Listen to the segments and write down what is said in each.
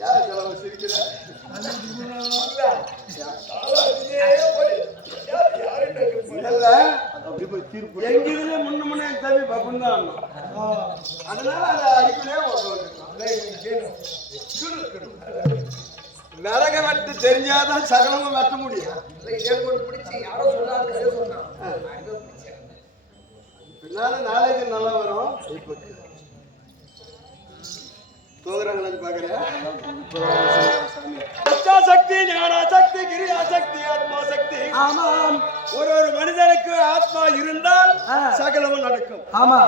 யார் செலவு சிரிக்கிற அப்படி போய் தீர்ப்பு எங்க இதுல முன்ன தம்பி பப்புன்னு தான் அதனால அதை அடிக்கலே நரக வெட்டு தெரிஞ்சாதான் சகலமும் வெட்ட முடியும். பின்னால நாளைக்கு நல்லா வரும். தோகுறாங்கன்னு பாக்குறேன். சக்தி ஞான சக்தி கிரியா சக்தி ஆத்மா சக்தி. ஆமாம், ஒரு மனிதனுக்கு ஆத்மா இருந்தால் சகலமும் நடக்கும். ஆமா,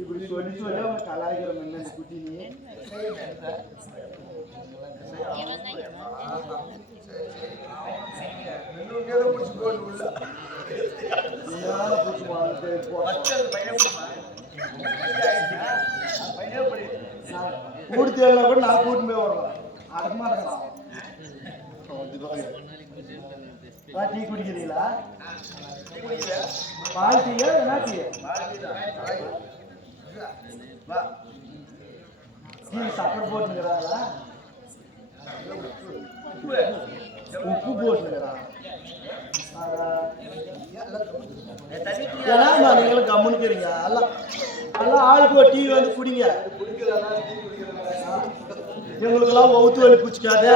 இப்படி சொல்லி சொல்லி அவங்க கலாய்க்கிறோம். என்ன குட்டி கூடுத்தேன்னா கூட நான் கூட்டு போய் வரலாம். அடமா டீ குடிக்கிறீங்களா? பால் டீயா என்ன டீ? டீ சக்கரை போட்டுக்கிறாங்களா? உப்பு போட்டுக்கிறாங்க. நீங்களும் கம்முனுக்கிறீங்க. எல்லாம் ஆளுக்கு ஒரு டீ வந்து குடிங்க. எங்களுக்கெல்லாம் ஒவுத்து வலி பிடிச்சிக்காத.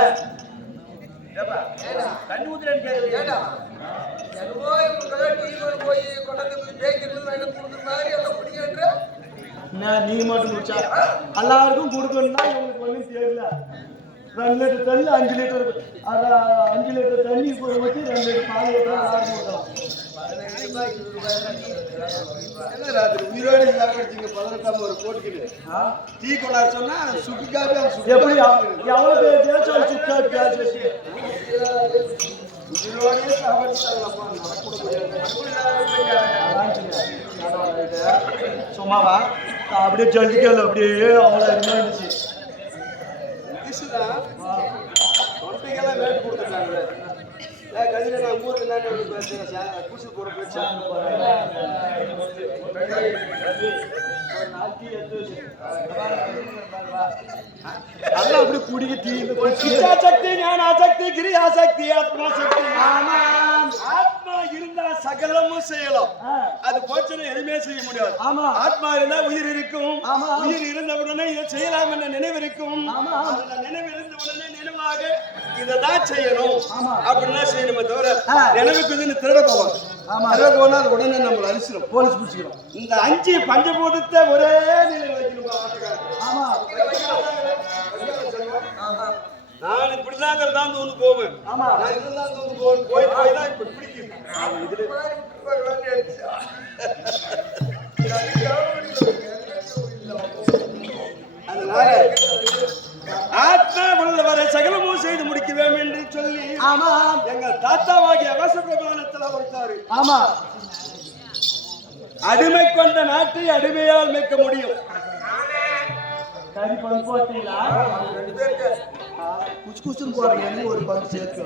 நீங்க மட்டும் குடிச்சா எல்லாருக்கும் கொடுக்கணும்னா உங்களுக்கு ஒன்றும் தெரியல. 2 லிட்டர் தண்ணி 5 லிட்டர் 5 லிட்டர் தண்ணி ஊற்றி 2 லிட்டர் பால் எல்லாருக்கும் கொடுக்கலாம். ராத்திரி உயிரோடு சாப்பிடுங்க. 18 ஒரு போட்டுக்கிட்டு டீ கொண்டாட சொன்னா சுக்காவே எப்படி எவ்வளவு தேய்ச்சாலும் சுக்காது காய்ச்சி உயிரோடே சாப்பிடுறாங்கப்பா. சும்மாவா அப்படியே ஜல்லிக்கல அப்படியே அவ்வளோ இருந்துச்சு. தொண்டைக்கெல்லாம் வேட்டு கொடுத்துருக்காங்க. கதிர நான் ஊருக்கு பூசி போட போயிடுச்சு. அதெல்லாம் அப்படி குடிக்க டீ சக்தி ஞான சக்தி கிரியா சக்தி ஆத்மா சக்தி. ஆத்மா இருந்தா சகலமும் செய்யலாம். அது போச்சுன்னா எதுவுமே செய்ய முடியாது. ஆத்மா இருந்தா உயிர் இருக்கும். உயிர் இருந்த உடனே இதை செய்யலாம் என்ற நினைவு இருக்கும். அந்த நினைவு இருந்த உடனே நினைவாக இதைதான் செய்யணும் அப்படின்னா செய்யணுமே தவிர நினைவுக்கு திருட போவாங்க. திருட போனா அது உடனே நம்மளை அழிச்சிடும், போலீஸ் பிடிச்சிடும். இந்த 5 பஞ்சபூதத்தை ஒரே நிலையில் வைக்கணும். நான் இப்படிதான் தான் தோணு போவேன். நான் இதுதான் தோணு போய் தான் இப்ப பிடிக்கும். அதனால ஆத்மா உள்ளவரை சகலமும் செய்து முடிக்க வேண்டும் என்று சொல்லி எங்கள் தாத்தாவாகிய அவசரத்தில் வைத்தாரு. ஆமா, அடிமை கொண்ட நாட்டை அடிமையால் மேய்க்க முடியும். கறி பங்கு போட்டீங்களா? குச்சு குச்சுன்னு போறீங்க. ஒரு பங்கு சேர்த்து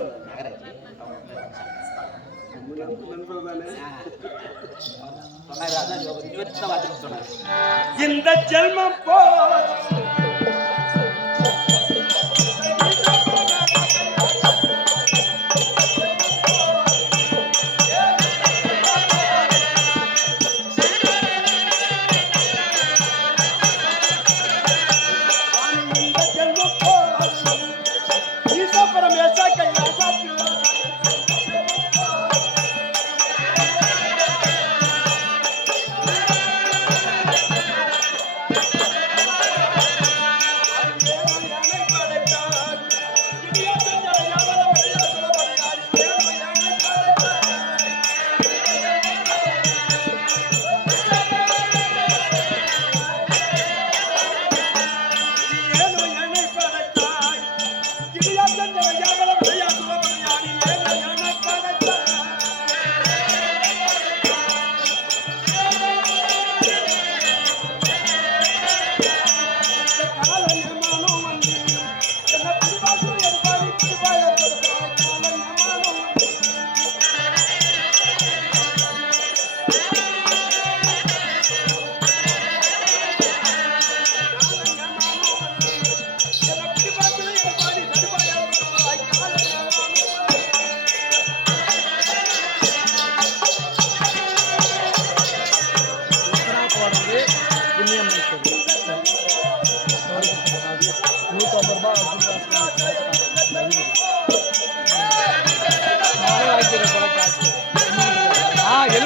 இந்த ஜென்மம் போதும்.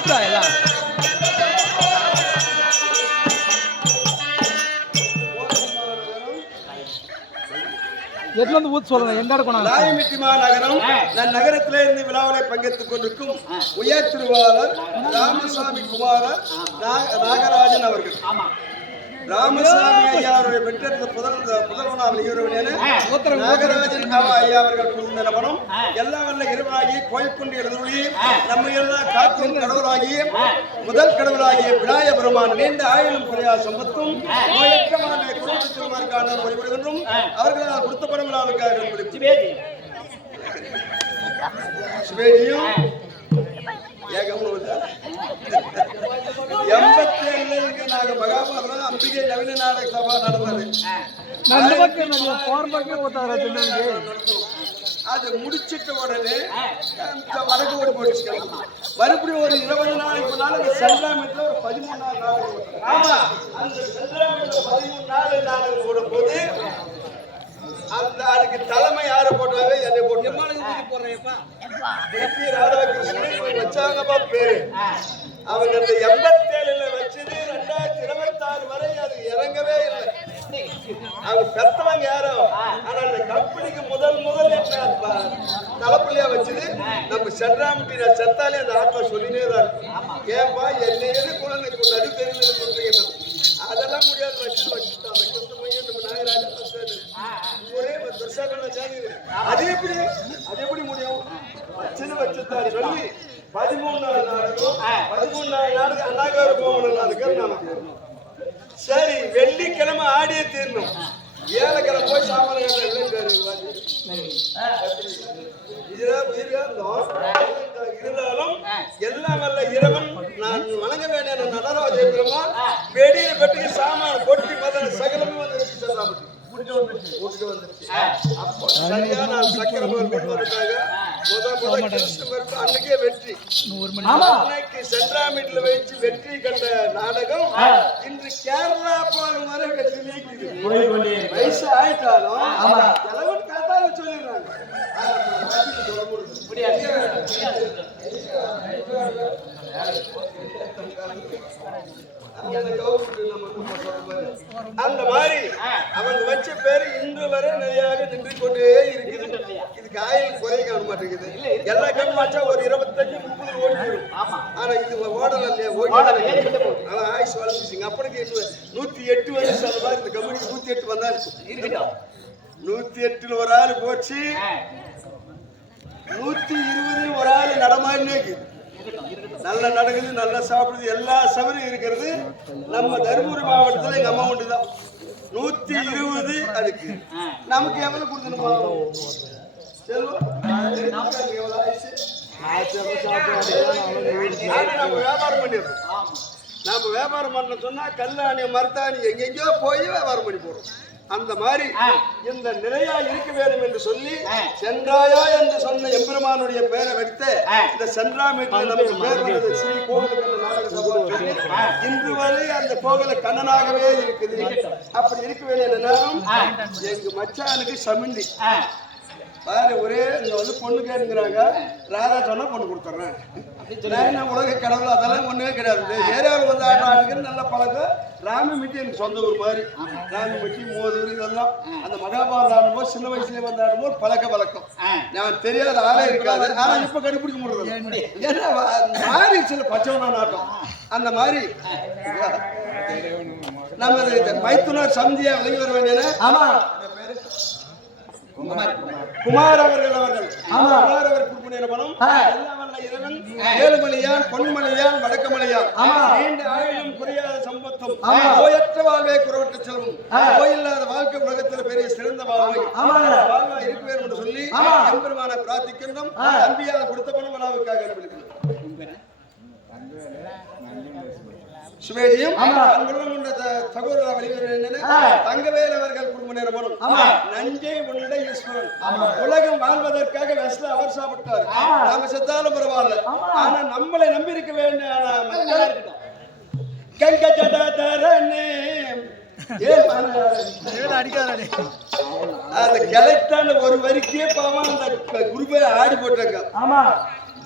ஊற்றா எல்லாம் எட்ல இருந்து ஊத்து சொல்லுங்க எங்க இருக்கணும் ராயமிட்டிமா நகரம் நகரத்திலே இருந்து விழாவிலே பங்கேற்றுக் கொண்டிருக்கும் உயர் திருவாளர் ராமசாமி குமாரர் நாகராஜன் அவர்கள் ராமசாமி ஐயா அவருடைய பெற்றெடுத்த புதல்வனாக இவருடைய நாகராஜன் ஐயா அவர்கள் புரிந்த நபரும் எல்லா வல்ல இறைவனாகி கோயிற்கொண்டு எழுதுள்ளி நம்ம எல்லாம் காக்கும் கடவுளாகிய முதல் கடவுளாகிய விநாய பெருமான் நீண்ட ஆயுளும் குறையா சம்பத்தும் நோயற்றமான குடும்பத்திற்கான வழிபடுகின்றும் அவர்களால் கொடுத்த படம் விழாவுக்காக சுவேதியும் மகாபாரதம் அம்பிகை நவீன நாடக சபா நடந்தது அது முடிச்சிட்ட உடனே வடக்கு ஓடி போயிடுச்சு மறுபடியும் ஒரு 20 நாளைக்கு முன்னால சென்றாமத்துல ஒரு 13 நாள் ஆமா அந்த சென்றாமத்துல 13 நாள் நாடகம் போடும் போது அந்த அதுக்கு தலைமை யாரை போட்டாவே என்னை போட்டு ராதாகிருஷ்ணன் வச்சாங்கப்பா பேரு அவங்க அந்த 87ல வச்சது 2026 வரை அது இறங்கவே இல்லை. அவங்க பெத்தவங்க யாரோ ஆனா அந்த கம்பெனிக்கு முதல் என்ன தலைப்புள்ளியா வச்சது நம்ம சென்றாமட்டி செத்தாலே அந்த ஆத்மா சொல்லினே தான் ஏன்பா என்ன குழந்தை நடு தெரிஞ்சு சொல்றீங்க அதெல்லாம் முடியாது வச்சுட்டான் அந்த கஷ்டமையும் நம்ம நாகராஜன் ஒரே துர்சாகன ஜாதி அது எப்படி முடியும் சின்ன வச்சுட்டா சொல்லி 13 நாள் நாடகம் அண்ணாகார போகணும். சரி வெள்ளிக்கிழமை ஆடியே தீரணும் ஏழைக்கிழமை போய் சாமான இருந்தாலும் எல்லாம் வல்ல இறைவன் நான் வணங்க வேண்டிய நடராஜ பெருமான் வெடியில பெட்டுக்கு சாமான கொட்டி மதன சகலமே வந்து செல்லாம அன்னைக்கே வெற்றி சென்றாமீட்ல வச்சு வெற்றி கண்ட நாடகம் இன்று கேரளா போலும் வரை வெற்றி நீக்குது. வயசு ஆயிட்டாலும் காத்தால சொல்லிடுறாங்க அந்த மாதிரி அவங்க வச்ச பேரு இன்று வரை நிறையாக நின்று கொண்டே இருக்குது. இதுக்கு ஆயில் குறைய காண மாட்டேங்குது. எல்லா கம்மி வச்சா ஒரு 25-30 ஓடி போயிடும். ஆனா இது ஓடல இல்லையா ஆனா ஆயுஷ் வளர்ந்துச்சுங்க. அப்பனுக்கு 108 வயசு அந்த மாதிரி இந்த கம்பெனிக்கு 108 வந்தா இருக்கும். 108ல ஒரு ஆள் போச்சு 120 ஒரு ஆள் நடமாடினே நல்லா நடக்குது நல்லா சாப்பிடுது எல்லா சவரும் இருக்கிறது. நம்ம தருமபுரி மாவட்டத்துல எங்க அம்மா ஒன்று தான் 120 அதுக்கு நமக்கு எவ்வளவு கொடுக்கணுமா நம்ம வியாபாரம் பண்ணிடுறோம். நம்ம வியாபாரம் பண்ண சொன்னா கல்லாணி மருத்தாணி எங்கெங்கயோ போய் வியாபாரம் பண்ணி போறோம். அந்த மாதிரி இந்த நிலையா இருக்க வேண்டும் என்று சொல்லி சென்றாயா என்று சொன்ன எம்பெருமானுடைய பெயரை வைத்து இந்த சென்றாமீட்டில் நமக்கு பேர் வந்தது ஸ்ரீ கோவிலுக்கு நாடக சபா. இன்று வரை அந்த கோவில கண்ணனாகவே இருக்குது. அப்படி இருக்க வேண்டிய நேரம் எங்க மச்சானுக்கு சமிந்தி பாரு ஒரே இங்க வந்து பொண்ணு கேட்டுக்கிறாங்க. ராதா சொன்னா பொண்ணு கொடுத்துட்றேன். உலக கடவுள் அதெல்லாம் ஒண்ணுமே கிடையாது. ஏரியாவில் வந்து ஆடுறாங்க நல்ல பழக்கம். ராமமிட்டி எனக்கு சொந்த ஊர் மாதிரி ராமமிட்டி மோதூர் இதெல்லாம் அந்த மகாபாரதம் ஆடும்போது சின்ன வயசுலேயே வந்து ஆடும்போது பழக்கம் நான் தெரியாத ஆளே இருக்காது. ஆனா இப்ப கண்டுபிடிக்க முடியாது. ஏன்னா மாறி சில பச்சவனா நாட்டம் அந்த மாதிரி நம்ம மைத்துனர் சந்தியா விலகி வர வேண்டிய குமார் அவர்கள் குமார் அவர் குறிப்பிட்ட பணம் எல்லாம் வல்ல இறைவன் ஏழுமலையான் பொன்மலையான் வடக்குமலையான் நீண்ட ஆயுளும் குறையாத சம்பத்தும் நோயற்ற வாழ்வே குறைவற்ற செல்வம் நோயில்லாத வாழ்க்கை உலகத்தில் பெரிய சிறந்த வாழ்வை வாழ்வா இருக்க வேண்டும் என்று சொல்லி எம்பெருமானை பிரார்த்திக்கின்றோம். தம்பியால் கொடுத்த பணம் விழாவுக்காக அனுப்பியிருக்கிறோம். சுவேதியும் சகோதர வழிவர்கள் தங்கவேல் அவர்கள் குடும்ப நேரம் நஞ்சை உன்னிட ஈஸ்வரன் உலகம் வாழ்வதற்காக வெஸ்ல அவர் சாப்பிட்டார். நாம செத்தாலும் பரவாயில்ல. ஆனா நம்மளை நம்பி இருக்க வேண்டிய அந்த கலெக்டான ஒரு வரிக்கே பாவம் அந்த குருபை ஆடி போட்டாங்க.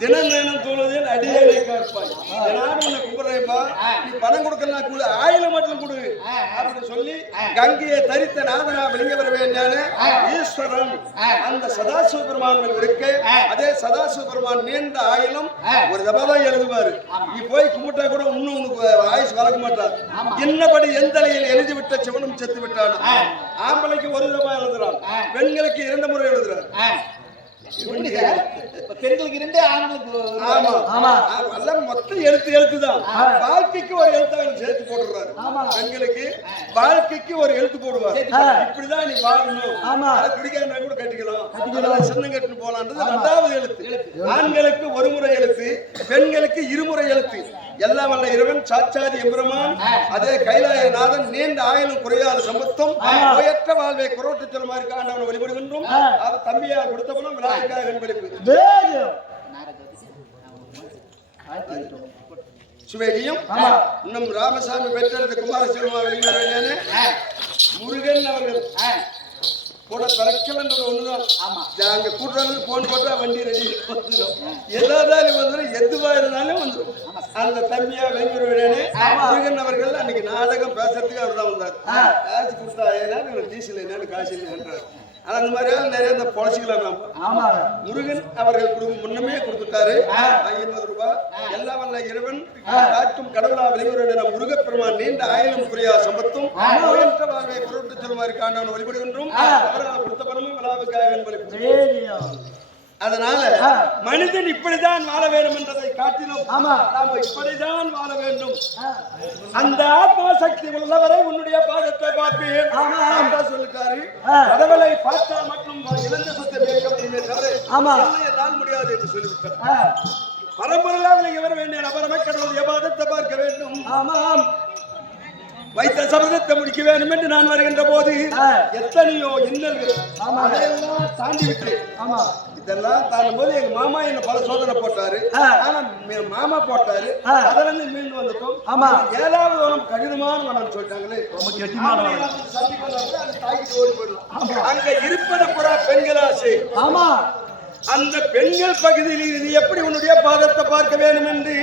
தினம் தொழுதில் அடியேனை காப்பாய். நானும் உன்னை கும்பிடுறேன்ப்பா. நீ பணம் கொடுக்கலாம் கூட ஆயில மட்டும் கொடு அப்படின்னு சொல்லி கங்கையை தரித்த நாதனா வெளியே வர வேண்டானே ஈஸ்வரன் அந்த சதாசிவ பெருமான் இருக்கு. அதே சதாசிவ பெருமான் நீண்ட ஆயிலும் ஒரு தபாதான் எழுதுவாரு. நீ போய் கும்பிட்டா கூட இன்னும் உனக்கு ஆயுஷ் வளர்க்க மாட்டார். என்னபடி எந்தலையில் எழுதி விட்ட சிவனும் செத்து விட்டான். ஆம்பளைக்கு ஒரு தபா எழுதுறான், பெண்களுக்கு 2 முறை எழுதுறான். பெண்களுக்கு 2 ஆண்களுக்கு. ஆமா எல்லாம் மொத்தம் எழுத்துதான். வாழ்க்கைக்கு ஒரு எழுத்தாக சேர்த்து போடுறாரு. பெண்களுக்கு வாழ்க்கைக்கு ஒரு எழுத்து போடுவார். இப்படிதான் நீ வாழணும், குடிக்காம கூட கட்டிக்கலாம், சின்னம் கட்டு போலான்றது 2வது எழுத்து. ஆண்களுக்கு ஒரு முறை எழுத்து, பெண்களுக்கு 2 முறை எழுத்து. எல்லாம் வல்ல இறைவன் சாட்சாதி எம்பெருமான் அதே கைலாயநாதன் நீண்ட ஆயிலும் குறையாத சம்பத்தும் நோயற்ற வாழ்வை குரோட்டு செல்லுமாறு ஆண்டவனை வழிபடுகின்றோம். தம்பியார் கொடுத்தவனும் விநாயகர் என்பளிப்பு சுவேகியும் இன்னும் ராமசாமி பெற்றெடுத்த குமாரசிவமா வெளியிட முருகன் அவர்கள் கூட பிறக்கலன்றது ஒண்ணுதான். அங்க கூட்டுறது போன் போட்டா வண்டி ரெடி வந்துடும். எதாலும் வந்துடும், எதுவா இருந்தாலும் வந்துடும். அந்த தம்பியா வெளியுறவினே முருகன் அவர்கள் அன்னைக்கு நாடகம் பேசுறதுக்கு அவர் தான் வந்தார். காசு கொடுத்தா ஏன்னா டீசல் என்னன்னு காசு இல்லைன்றார். ஆனா அந்த மாதிரி நிறைய இந்த பொழைச்சிக்கலாம். நாம முருகன் அவர்கள் முன்னமே கொடுத்துட்டாரு 50 ரூபாய். எல்லாம் வல்ல இறைவன் காட்டும் கடவுளா வெளியுறவின முருகப்பெருமான் நீண்ட ஆயிலும் புரியா சம்பத்தும் நோயற்ற வாழ்வை பொருட்டு செல்லுமாறு காண்டவன் வழிபடுகின்றோம். அவர்கள் கொடுத்த பணமும் விழாவுக்காக என்பது. அதனால மனிதன் இப்படிதான் வாழ வேண்டும் என்றதை காட்டிலும் நாம இப்படிதான் வாழ வேண்டும். அந்த ஆத்மா சக்தி உள்ளவரை உன்னுடைய பாதத்தை பார்ப்பேன் சொல்லிருக்காரு. கடவுளை பார்த்தா மட்டும் இழந்த சொத்தை கேட்க முடியுமே தவிர என்னால் முடியாது என்று சொல்லிவிட்டார். பரம்பொருளாவில் இவர் வேண்டிய நபரமை கடவுளுடைய பாதத்தை பார்க்க வேண்டும். ஆமாம், வைத்த சபதத்தை முடிக்க வேண்டும் என்று நான் வருகின்ற போது எத்தனையோ இன்னல்கள் அதையெல்லாம் தாண்டி விட்டு இதெல்லாம் தாண்டும் போது எங்க மாமா என்ன பல சோதனை போட்டாரு. ஆனா மாமா போட்டாரு, அதுல இருந்து மீண்டு வந்துட்டோம். 7வது வனம் கடினமான வனம் சொல்லிட்டாங்களே, அங்க இருப்பது புறா பெண்களாசை. ஆமா, அந்த பெண்கள் பகுதியில் இது எப்படி உன்னுடைய பாதத்தை பார்க்க வேண்டும் என்று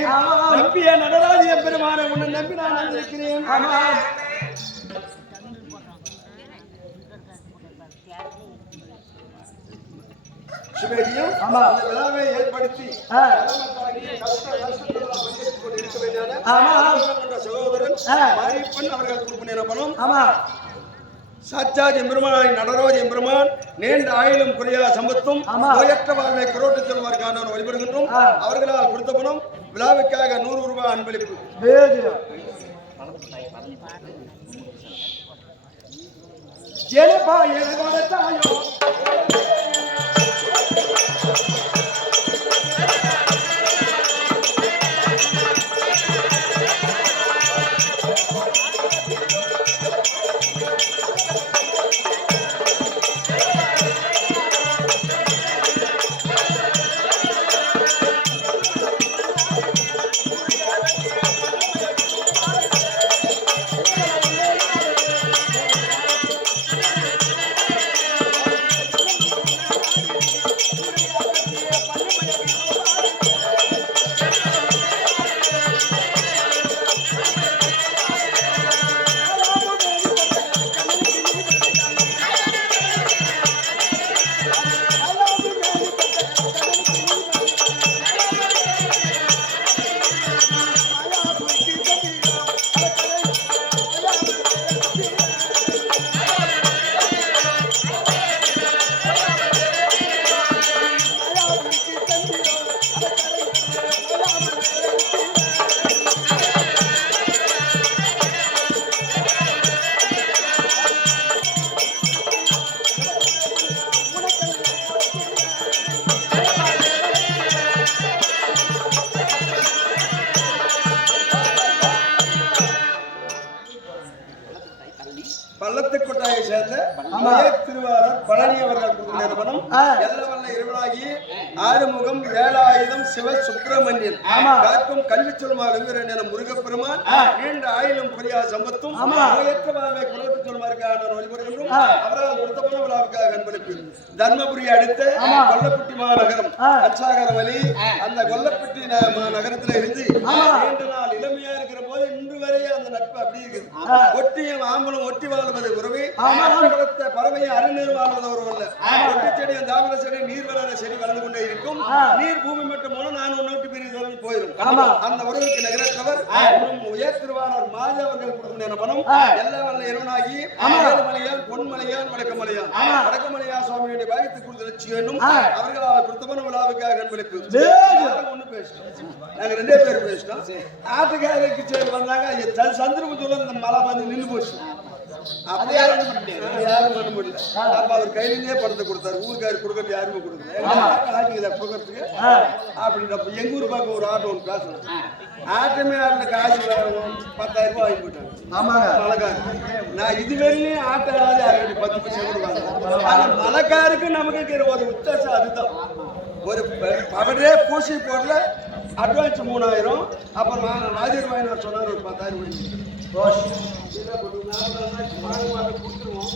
நம்பிய நடராஜ பெருமான உன்னை நம்பி நான் வந்திருக்கிறேன். சுவேதியும் விழாவை ஏற்படுத்தி சகோதரன் அவர்கள் கொடுப்பின சாட்சாத் எம்பெருமான் நடராஜ எம்பெருமான் நீண்ட ஆயிலும் குறையா சம்பத்தும் நோயற்ற வாழ்வை குரோட்டு செல்வார்க்கான வழிபடுகின்றோம். அவர்களால் கொடுத்த பணம் விழாவுக்காக 100 ரூபாய் அன்பளிப்பு. சேர்ந்த திருவாரூர் பழனி அவர்கள் நிறுவனம் எல்லவல்ல இருவனாகி ஆறுமுகம் வேலாயுதம் சிவ சுப்பிரமணியன் காக்கும் கல்வி சொல்மாறு என முருகப்பெருமான் நீண்ட ஆயிலும் புரியா சம்பத்தும் நோயற்ற வாழ்வை குலத்து சொல்மாருக்கான வழிபடுகின்றோம். அவரால் கொடுத்தப்பட விழாவுக்காக அன்பளிப்பு தர்மபுரி அடுத்த கொல்லப்பட்டி மாநகரம் அச்சாகரம் வழி அந்த கொல்லப்பட்டி நகரத்துல இருந்து நீண்ட நாள் இளமையா இருக்கிற போது இன்று வரை அந்த நட்பு அப்படி இருக்குது. ஒட்டியும் ஆம்பளும் ஒட்டி வாழ்வது உறவு பறவையை அருநீர் வாழ்வது உறவு அல்ல. ஒட்டி செடியும் தாமர செடி நீர் வளர செடி வளர்ந்து கொண்டே இருக்கும். நீர் பூமி மட்டும் மூலம் நான் ஒன்னோட்டு பெரிய தொடர்ந்து போயிடும். அந்த உறவுக்கு நகரத்தவர் உயர் திருவாரூர் மாஜா அவர்கள் கொடுக்கும் நிறுவனம் எல்லா வல்ல இருவனாகி ஏழுமலையான் பொன்மலையான் வடக்கமலையா சுவாமியுடைய பாகத்தை கொடுத்து வேண்டும். அவர்கள் அவர் கொடுத்தவன விழாவுக்காக அன்பளிப்பு ஒண்ணு பேசிட்டோம். நாங்க 2 பேர் பேசிட்டோம். ஆட்டுக்காரருக்கு சரி வந்தாங்க சந்திரபுத்தூர்ல இந்த மலை வந்து நின்று போச்சு. யாரும் பண்ண முடியல. அப்ப அவர் கையிலேயே பணத்தை கொடுத்தாரு. ஊருக்காரு கொடுக்கறது யாருமே கொடுக்கல கொடுக்கறதுக்கு அப்படின்றப்ப எங்க ஊர் பக்கம் ஒரு ஆட்டோ ஒன்று பேசணும். ஆட்டமே ஆட்டின காசு 10,000 ரூபாய் வாங்கி போட்டாங்க. மலைக்காரு நான் இதுவரையிலும் ஆட்டோ ஆடாது யாரு 10 பைசா கொடுப்பாங்க. ஆனா மலைக்காருக்கு நமக்கு இருக்கிற ஒரு உத்தேசம் அதுதான். ஒரு பவரே பூசி போடல அட்வான்ஸ் 3000 அப்புறம் ராஜர் வாங்கினார் சொன்னார் ஒரு 10,000 கொடுத்துருவோம்.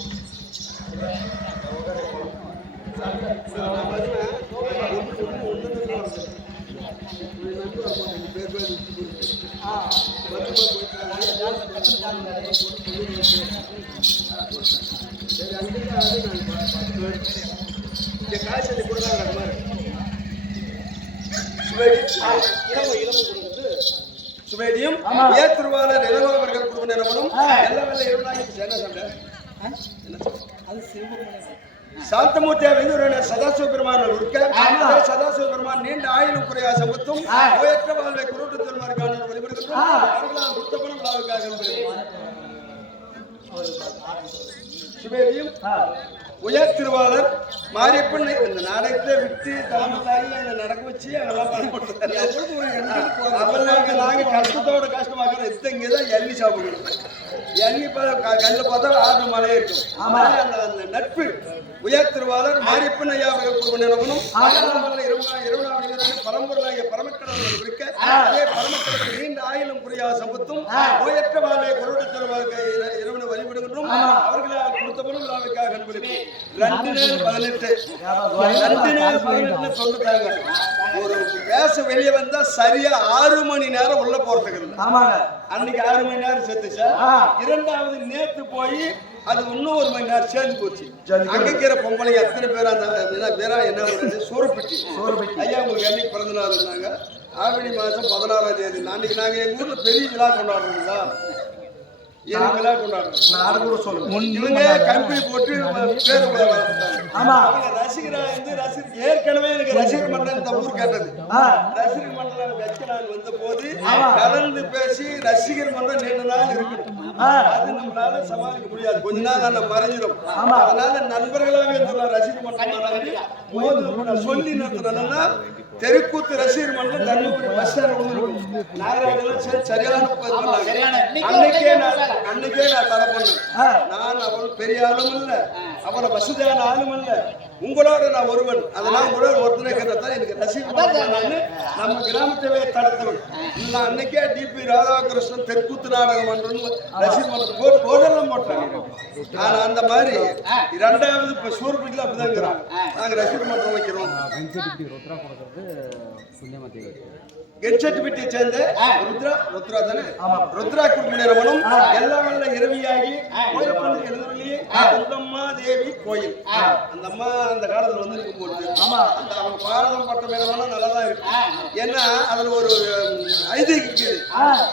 காசு கொடுத்தாங்க மாதிரி சுவேடியும் திருவாரூர் இளவரசர்கள் குடும்ப நிறுவனம் எல்லா வேலை சாந்தமூர்த்தி விதுரனர் சதாசிவ பெருமான் சதாசிவ பெருமான் நீண்ட ஆயிரம் குறையா சம்பத்தும் நோயற்ற வாழ்வை குருட்டு திருமாருக்கான வழிபடுகின்றோம். அவர்களால் புத்தப்பணம் விழாவுக்காக சுவேடியும் உயர் திருவாளர் மாரியப்பன் இந்த நாடகத்தை விட்டு தலைமையாகி அதை நடக்க வச்சு அதெல்லாம் பண்ண கொடுத்தாரு. நாங்க கஷ்டத்தோட கஷ்டமாக இங்கதான் எள்ளி சாப்பிடுவோம். எள்ளி கல்ல பார்த்தா ஆறு மலையே இருக்கும். அந்த நட்பு உயர் திருவாளர் மாரியப்பன் ஐயா அவர்கள் குடும்ப நிறுவனம் பரம்பொருளாகிய பரமக்கடவுள் குறிக்க அதே பரமக்கடவுள் நீண்ட ஆயிலும் புரியா சம்பத்தும் நோயற்ற வாழ்வை குருடத்தருவாக இறைவனை வழிபடுகின்றோம். அவர்களால் கொடுத்தபடும் விழாவுக்காக அன்பளிப்பு 2/18 சொல்லிட்டாங்க. ஒரு பேச வெளியே வந்தா சரியா 6 மணி நேரம் உள்ள போறதுக்கு அன்னைக்கு 6 மணி நேரம் செத்துச்சா. 2வது நேற்று போய் அது இன்னும் 1 மணி நேரம் சேர்ந்து போச்சு. அங்க இருக்கிற பொம்பளை எத்தனை பேரா பேரா என்ன சோறுப்பட்டி ஐயா உங்களுக்கு என்னைக்கு பிறந்த நாள் இருந்தாங்க. ஆவணி மாசம் 16ஆம் தேதி அன்னைக்கு நாங்க எங்க ஊர்ல பெரிய விழா கொண்டாடுறோம்ல. விழா கொண்டாடுறோம். இவங்க கம்பி போட்டு பேர் ரசிகரா இருந்து ஏற்கனவே எனக்கு ரசிகர் மண்டலம் இந்த ஊர் கேட்டது. ரசிகர் மண்டலம் வைக்கிறான் வந்த போது கலந்து பேசி ரசிகர் மன்றம் நீண்ட நாள் இருக்கணும். அது நம்மளால சமாளிக்க முடியாது. கொஞ்ச நாள் நம்ம மறைஞ்சிடும். அதனால நண்பர்களாவே இருந்தோம். ரசிகர் மன்றம் சொல்லி நடத்தினா தெருக்கூத்து ரசிகர் மன்றம் தர்மபுரி பஸ் ஸ்டாண்ட் நாகராஜெல்லாம் சரியான அன்னைக்கே நான் தடை பண்ணேன். நான் அவள் பெரிய ஆளும் இல்ல, அவளை வசதியான ஆளும் இல்ல, உங்களோட நான் ஒருவன். அதெல்லாம் உங்களோட ஒருத்தனை கேட்டதான் எனக்கு ரசிகர் நம்ம கிராமத்தவே தடுத்தவன். நான் அன்னைக்கே டிபி ராதாகிருஷ்ணன் தெற்கூத்து நாடகம் மன்றம் ரசிகர் மன்றத்துக்கு போடலாம் போட்டாங்க. ஆனா அந்த மாதிரி 2வது இப்ப சூர்பீட்டில் அப்படிதான் நாங்க ரசிகர் மன்றம் வைக்கிறோம். கென்செட்டிபிட்டியை சேர்ந்த ருத்ரா தானே ருத்ரா குடும்ப நிறுவனம் எல்லா நல்ல இரவியாகி கோயில்பந்து எழுதுள்ளி குந்தம்மா தேவி கோயில். அந்த அம்மா அந்த காலத்துல வந்து இருக்கும் போது அந்த அவங்க பாரதம் பட்ட நிறுவனம் நல்லாதான் இருக்கு. ஏன்னா அதுல ஒரு ஐதீகம்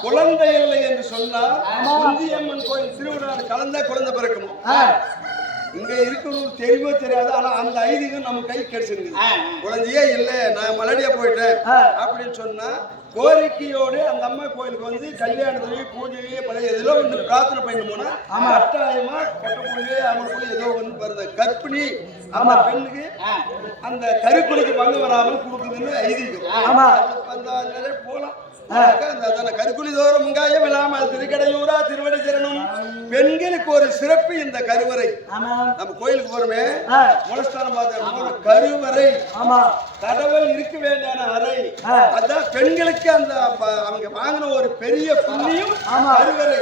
குழந்தை இல்லை என்று சொன்னா குந்தியம்மன் கோயில் திருவிழா கலந்தா குழந்தை பிறக்கணும். இங்க இருக்கிறவங்க தெரியுமோ தெரியாது, ஆனா அந்த ஐதீகம் நம்ம கை கிடைச்சிருக்கு. குழந்தையே இல்ல, நான் மலடியா போயிட்டேன் அப்படின்னு சொன்னா கோரிக்கையோடு அந்த அம்மா கோயிலுக்கு வந்து கல்யாணத்துலயும் பூஜையிலேயே பழைய ஏதோ ஒன்று பிரார்த்தனை பண்ணி போனா கட்டாயமா கட்டக்கூடிய அவங்களுக்குள்ள ஏதோ ஒன்று வருது. கர்ப்பிணி அந்த பெண்ணுக்கு அந்த கருக்குலைக்கு பங்கு வராமல் கொடுக்குதுன்னு ஐதீகம். அந்த போலாம் கருக்குழி தோறும் முங்காயம் இல்லாமல் திருக்கடையூரா திருவடி சரணம். பெண்களுக்கு ஒரு சிறப்பு இந்த கருவறை. நம்ம கோயிலுக்கு போறோமே மூலஸ்தானம் பார்த்த கருவறை கடவுள் இருக்க வேண்டிய அறை. அதான் பெண்களுக்கு அந்த அவங்க வாங்கின ஒரு பெரிய புண்ணியம் கருவறை.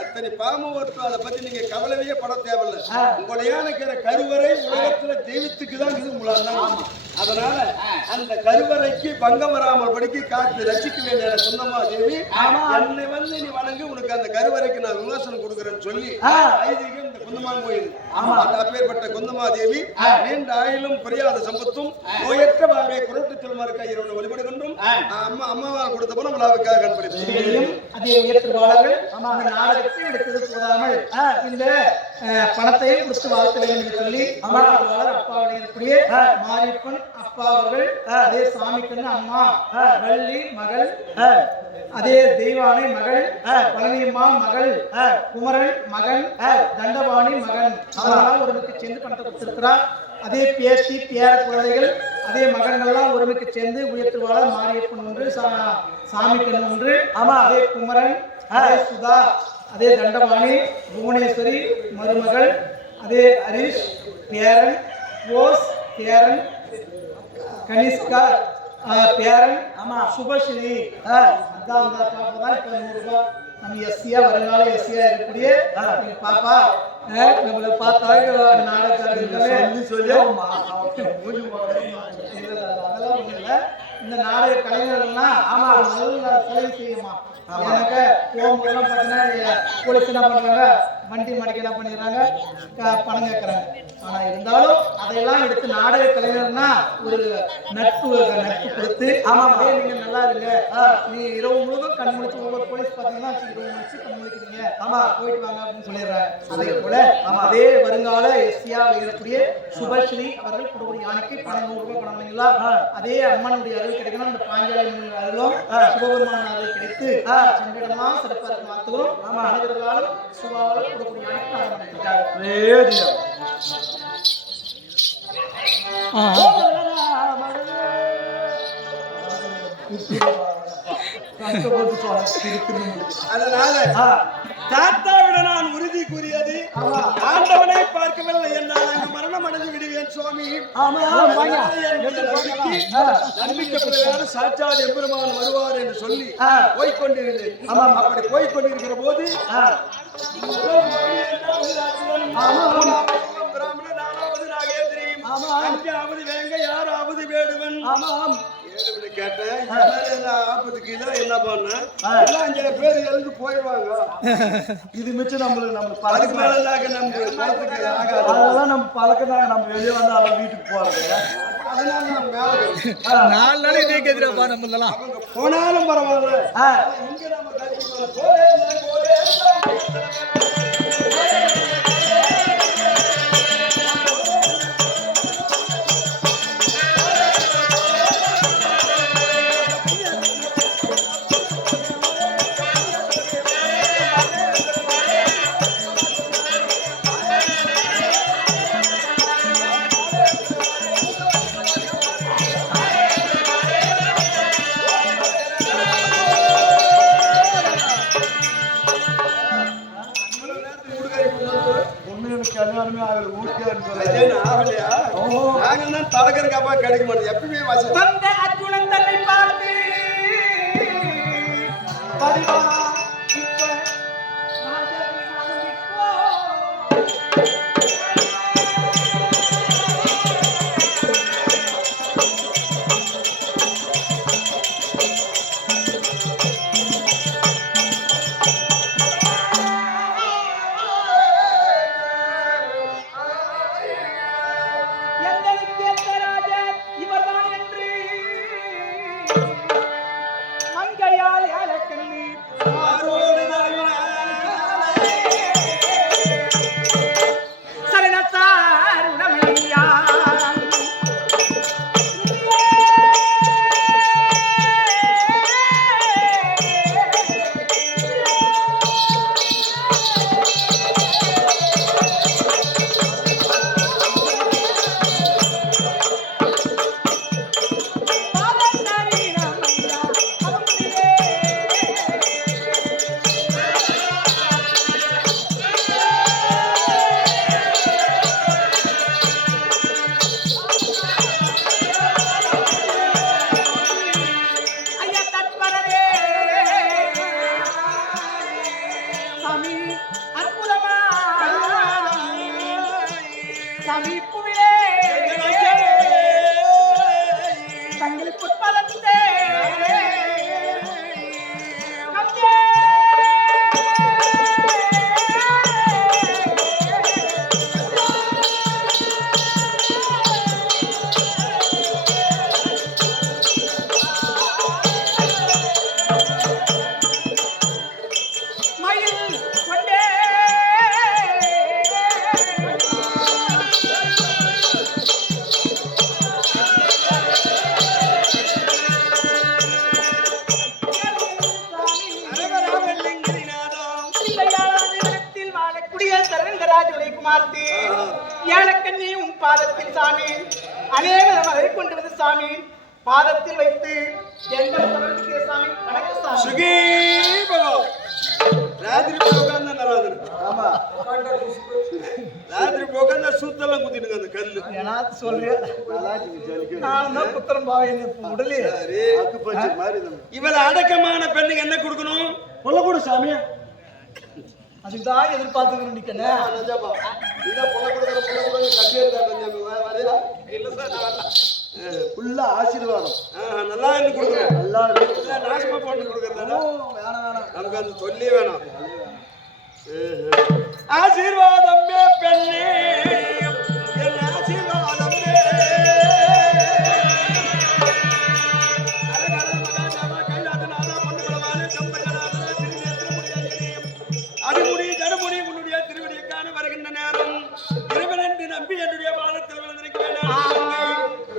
எத்தனை பாம்பு வருத்தம் அதை பத்தி நீங்க கவலையே பட தேவையில்லை. உங்களையா இருக்கிற கருவறை உலகத்துல தெய்வத்துக்கு தான் இது முலாம். அதனால அந்த கருவறைக்கு பங்கம் வராமல் படிக்க காத்து ரசிக்க வேண்டிய சொந்தமா தேவி என்னை வந்து நீ வணங்கு, உனக்கு அந்த கருவறைக்கு நான் விமர்சனம் கொடுக்குறேன்னு சொல்லி ஐதீகம் இந்த குந்தமா கோயில். அந்த அப்பேற்பட்ட குந்தமா தேவி நீண்ட ஆயிலும் புரியாத சம்பத்தும் நோயற்ற வாழ்வை குரட்டு திருமாறு கையிறோட வழிபடு கொண்டும் அம்மா அம்மாவால் கொடுத்த போன விழாவுக்காக கண்படுத்தி அதே உயர்த்துவாளர்கள் நாடகத்தை எடுத்தது போதாமல் இந்த பணத்தையும் கொடுத்து வாழ்த்த வேண்டும் என்று சொல்லி அப்பாவுடைய இருக்கக்கூடிய மாரியப்பன் அப்பா அவர்கள், அதே சாமிக்கண்ணு அம்மா வள்ளி மகள், அதே தெய்வானை மகள், பழனியம்மா மகள், குமரன் மகன், தண்டபாணி மகன் அவர்களால் ஒருவருக்கு சேர்ந்து பணத்தை கொடுத்திருக்கிறார். அதே பேத்தி பேர குழந்தைகள் அதே மகன்கள்லாம் ஒருவருக்கு சேர்ந்து உயர்த்துவாளர் மாரியப்பன் ஒன்று, சாமிக்கண்ணு ஒன்று, அதே குமரன், அதே சுதா, அதே தண்டபாணி, புவனேஸ்வரி மருமகள், அதே ஹரிஷ் பேரன், போஸ் பேரன், கனிஷ்கா பேரன், சுபஸ்ரீ. அதான் பாப்பா இப்ப 100 ரூபாய் நம்ம எஸ்சியா வருங்கால எஸ்சியா இருக்கக்கூடிய பாப்பா நம்மளை பார்த்தா நாடகக்காரர்கள் சொல்லி அதெல்லாம் ஒண்ணு இல்லை. இந்த நாடக கலைஞர்கள்லாம் நல்ல சேவை செய்யுமா. எனக்கு போகும்போதெல்லாம் பார்த்தீங்கன்னா போலீஸ் என்ன பண்றாங்க, வண்டி மடிக்க என்ன பண்ணிடுறாங்க, பணம் கேட்கறாங்க. ஆனா இருந்தாலும் அதையெல்லாம் எடுத்து நாடக கலைஞர்னா ஒரு நட்பு கொடுத்து அதே நீங்க நல்லா இருங்க, நீ இரவு முழுவதும் கண் முடிச்சு ஒவ்வொரு போலீஸ் பார்த்தீங்கன்னா கண் முடிக்கிறீங்க, போயிட்டு வாங்க அப்படின்னு சொல்லிடுறாங்க. அதே போல அதே வருங்கால எஸ்சியா இருக்கக்கூடிய சுபஸ்ரீ அவர்கள் கொடுக்கூடிய யானைக்கு பணம் 100 ரூபாய் பணம் இல்லைங்களா, அதே அம்மனுடைய அருள் கிடைக்கணும். அந்த பாஞ்சாலி அருளும் சிவபெருமான அருள் கிடைத்து சென்றிடலாம் சிறப்பாக மாற்றுவோம். அனைவர்களாலும் சுபாவால் கொடுக்கூடிய யானைக்கு நாடகம் பண்ணிட்டார். அதனால தாத்தாவிட நான் உறுதி கூறியது ஆண்டவனை பார்க்கவில்லை என்றால் அங்கு மரணம் அடைந்து விடுவேன் சுவாமி. நம்பிக்கை சாட்சாத் எம்பெருமான் வருவார் என்று சொல்லி போய்கொண்டிருந்தேன். அப்படி போய்கொண்டிருக்கிற போது அஞ்சாவது வேங்க யாராவது வேடுவன் கேட்டேன். ஆபத்துக்கு இதான் என்ன பண்ண 5 பேர் எழுந்து போயிடுவாங்க. இது மிச்சம் நம்மளுக்கு அதுக்கு மேலதாக அதெல்லாம் நம்ம பழக்கம். நம்ம வெளியே வந்து அவங்க வீட்டுக்கு போறது அதனால நம்ம மேல 4 நாளைக்கு கேட்கிறப்பா நம்ம அவங்க போனாலும் பரவாயில்ல. இங்க நம்ம தலக்கருக்காப்பா கிடைக்க மாட்டேன். எப்பவுமே வந்த அர்ஜுனன் தன்னை பார்த்து குமார்த்தி ஏழக்கண்ணி உன் பாதத்தில் சாமி அநேக மகளை கொண்டு வந்து சாமி பாதத்தில் வைத்து எங்கள் சமர்ப்பிக்கிற சாமி வணக்கம் சாமி சுகி பகோ ராத்திரி போகாம நல்லாது ஆமா ராத்திரி போகாம சூத்தெல்லாம் குத்திடுங்க அந்த கல்லு ஏன்னா சொல்றேன் நான் தான் புத்திரம் பாவைன்னு உடலே இவள அடக்கமான பெண்ணுக்கு என்ன கொடுக்கணும் சொல்ல கூட சாமி அதுதான் எதிர்பார்த்துக்கணும் நிக்கணும் ஃபுல்லா ஆசீர்வாதம் நல்லா இருந்து கொடுக்குறேன் நல்லா நாசமா போட்டு கொடுக்குறதா வேணாம் வேணாம் நமக்கு அது சொல்லி வேணாம் ஆசீர்வாதமே பெண்ணே என் ஆசீர்வாதமே அடிமுடி கடுமுடி உன்னுடைய திருவடியக்கான வருகின்ற நேரம் இறைவனென்று நம்பி என்னுடைய பாதத்தில் விழுந்திருக்கிறேன்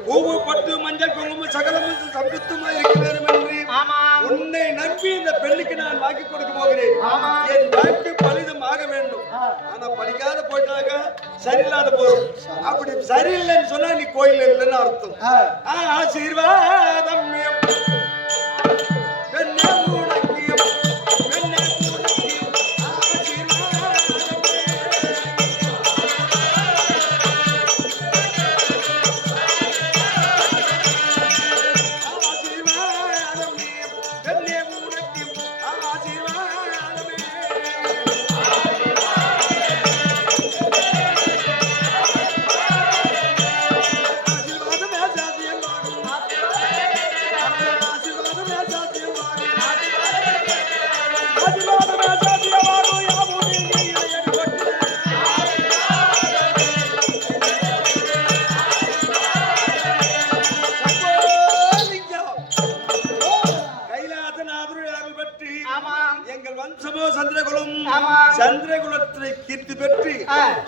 பூவு பட்டு மஞ்சள் குங்குமம் சகலமும் சம்பத்துமாய் இருக்க வேண்டும் என்று உன்னை நம்பி இந்த பெண்ணுக்கு நான் வாக்கி கொடுக்க போகிறேன் என் வாக்கு பலிதம் ஆக வேண்டும் ஆனா படிக்காத போயிட்டாங்க சரியில்லாத போறோம் அப்படி சரியில்லைன்னு சொன்னா நீ கோயில் இல்லைன்னு அர்த்தம் ஆசீர்வாதம் பெண்ணே உனக்கியம் பெண்ணே உனக்கியம் எங்கள் வம்சமோ சந்திரகுலம் சந்திரகுலத்தை கீர்த்தி பெற்று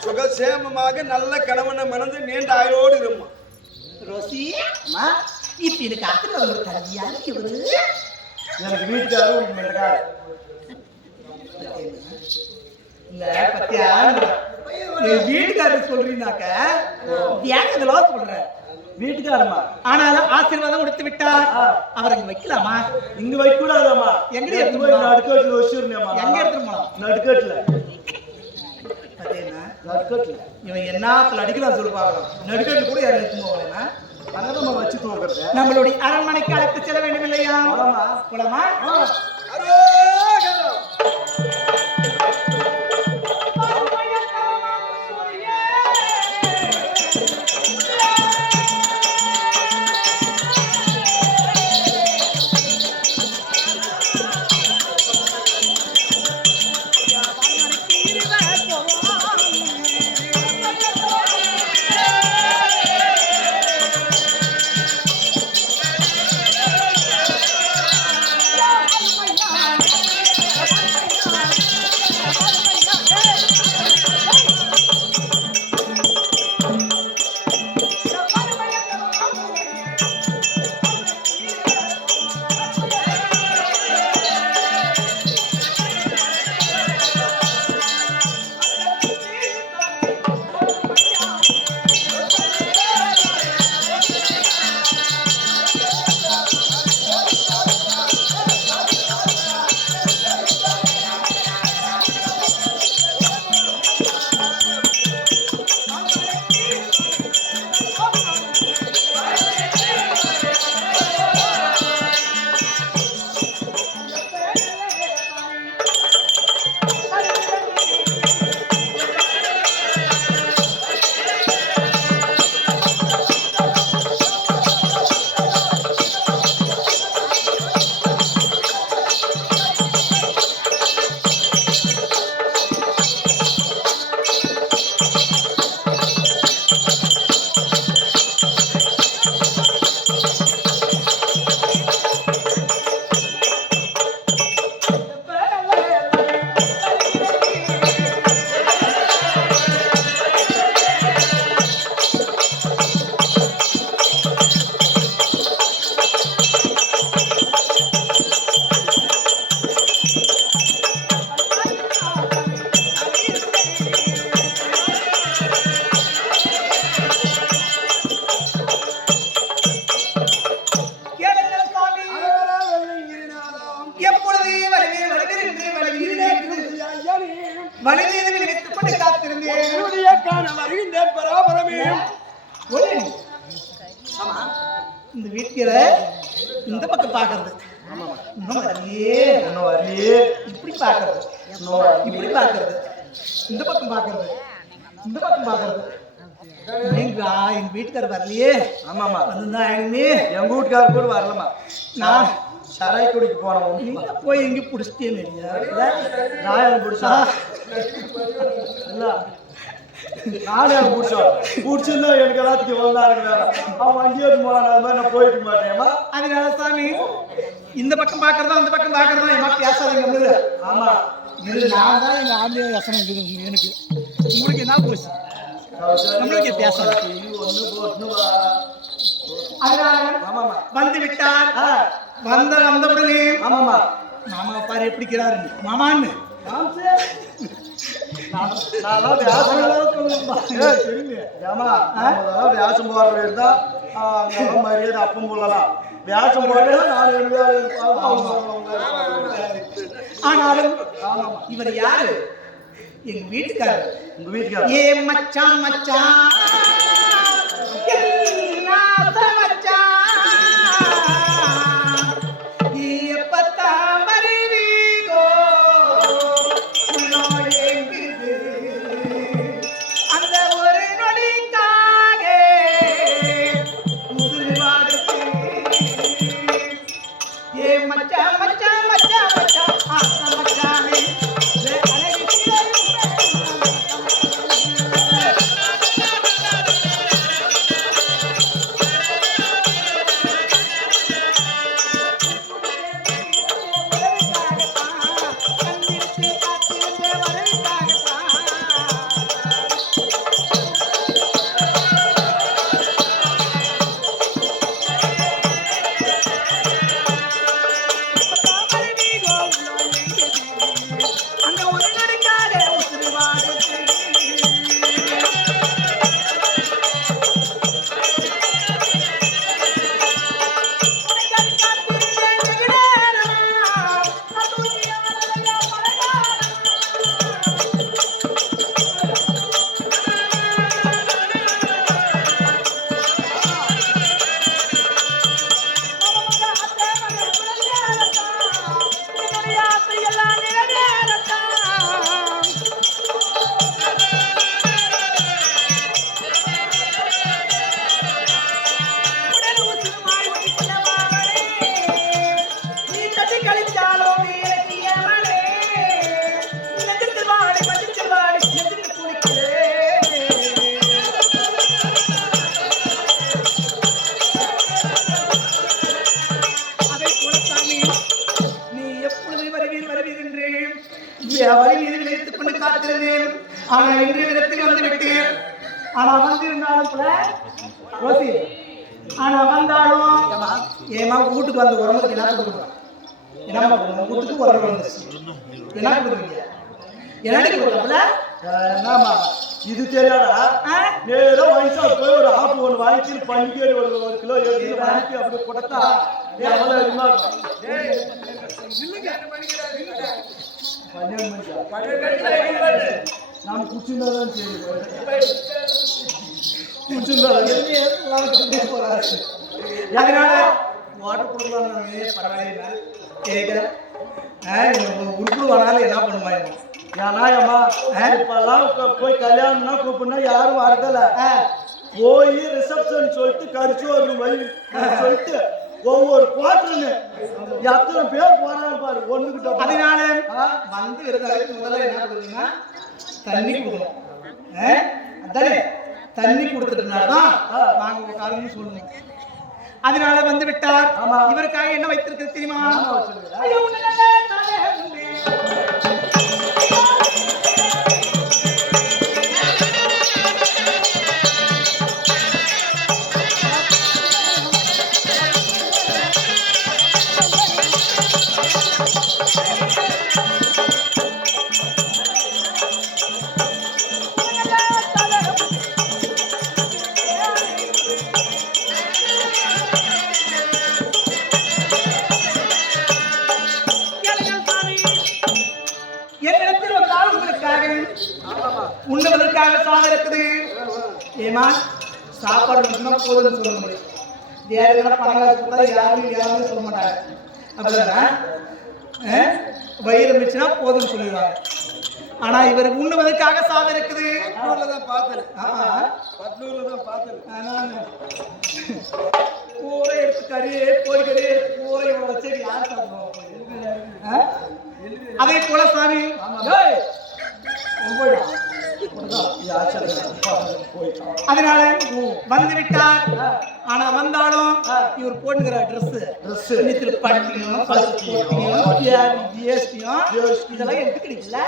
சுகசேமமாக நல்ல கணவனை மணந்து நீண்ட ஆயுளோடு இருமா ரோசி அம்மா இப்ப எனக்கு ஆத்திரம் ஒரு கல்யாணம் இவரு எனக்கு வீட்டுக்காரரும் ஒரு மெண்டக்காரு இல்ல பத்தியா என் வீட்டுக்காரர் சொல்றீங்கனாக்க தியாகங்களோ சொல்றேன் வீட்டுக்காரமா ஆனாலும் ஆசீர்வாதம் கொடுத்து விட்டார் அவர் இங்க வைக்கலாமா இங்க வைக்க கூடாதாமா எங்க எடுத்து போய் நடுக்கட்டுல வச்சிருந்தேமா எங்க எடுத்து போலாம் நடுக்கட்டுல அதேனா நடுக்கட்டுல இவன் என்னத்துல அடிக்கலாம் சொல்லு பாக்கலாம் நடுக்கட்டு கூட யாரும் எடுத்து போகலனா அங்கதான் நம்ம வச்சு தூக்குறது நம்மளுடைய அரண்மனைக்கு அழைத்து செல்ல வேண்டும் இல்லையா போலாமா மனிதனை வைத்துக் கொண்டு காத்திருந்தேன். என்னுடைய காண வருகின்றேன் பராபரமே. ஒரே ஆமா இந்த வீட்டுல இந்த பக்கம் பாக்குறது இன்னும் வரலையே இப்படி பாக்குறது இப்படி பாக்குறது இந்த பக்கம் பாக்குறது இந்த பக்கம் பாக்குறது எங்க வீட்டுக்காரர் வரலையே. ஆமாமா அதுதான் எங்க வீட்டுக்காரர் கூட வரலமா. நான் சராய் குடிக்கு போனோம். நீங்க போய் எங்க புடிச்சிட்டேன் நாயம் புடிச்சா இல்ல நானே பிடிச்சிருந்தா எனக்கு எல்லாத்துக்கும் வந்தாருங்க. அவன் வண்டியை போன மாதிரி நான் போயிட்டு மாட்டேன்மா. அதனால சாமி இந்த பக்கம் பாக்குறதா அந்த பக்கம் பாக்குறதா எமா பேசாதீங்க. ஆமா இது நான் தான் எங்க ஆம்பளை யோசனை இருக்குது எனக்கு. உங்களுக்கு என்ன போச்சு நம்மளுக்கு பேசல வந்து விட்டார். வந்தவுடனே ஆமாமா மாமா பாரு எப்படிக்கிறாரு மாமான்னு வியாசம் போடுற இருந்தா மரியாதை அப்பம் போடலாம். வியாசம் போட ஆனாலும் இவர் யாரு? எங்க வீட்டுக்காரர். உங்க வீட்டுக்காரர் ஏ மச்சான் மச்சான் ஆனா இன்றைய விதத்தில் வந்து விட்டேன். ஆனா வந்திருந்தாலும் ரோசி ஆனா வந்தாலும் ஏமா வீட்டுக்கு வந்த உடம்புக்கு என்ன கொடுக்குறோம்? என்ன பண்ணுறோம்? வீட்டுக்கு உடம்பு வந்துச்சு என்ன கொடுக்குறீங்க? என்னடி கொடுக்கல? என்னமா இது தெரியாதா? ஏதோ வாங்கிச்சா போய் ஒரு ஆப்பு ஒன்று வாங்கி பண்டிகை ஒரு கிலோ எழுதி வாங்கி அப்படி கொடுத்தா நாம் குச்சிருந்தாதான் அதனால வாட்டர் கொடுக்கலாம் பரவாயில்ல உருக்குடு வராலும் என்ன பண்ணுமா? ஏன்னா இப்பெல்லாம் போய் கல்யாணம்னா கூப்பிடுனா யாரும் வரதில்ல. போய் ரிசப்ஷன் சொல்லிட்டு கரிச்சு ஒரு வழி சொல்லிட்டு ஒவ்வொரு குவார்டர்னு எத்தனை பேர் போறாங்க பாரு ஒண்ணுகிட்ட. அதனால வந்து விருந்தாளிக்கு முதல்ல என்ன பண்ணுவீங்கன்னா தண்ணி கொடுக்கணும். அதானே தண்ணி கொடுத்துட்டுனால்தான் நாங்க ஒரு காரணம் சொல்லணும். அதனால வந்து விட்டார். இவருக்காக என்ன வைத்திருக்கிறது தெரியுமா? உண்ணுவதற்காக சாதம் இருக்குது. ஏமா சாப்பாடு மட்டும்தான் போதும்னு சொல்ல முடியும். வேற எதனா பணம் காசு கொடுத்தா யாருமே சொல்ல மாட்டாங்க. அப்படின்னா வயிறு இருந்துச்சுன்னா போதும்னு சொல்லிடுவாங்க. ஆனா இவருக்கு உண்ணுவதற்காக சாதம் இருக்குது. தான் பார்த்தேன். பூரை எடுத்து கறியே கோழிக்கறியே பூரை வச்சு யார் சாப்பிடுவாங்க? அதே போல சாமி அதனால வந்து விட்டார். ஆனா வந்தாலும் இவர் போட்டுக்கிற ட்ரெஸ் இதெல்லாம் எடுத்துக்கிட்டீங்களா?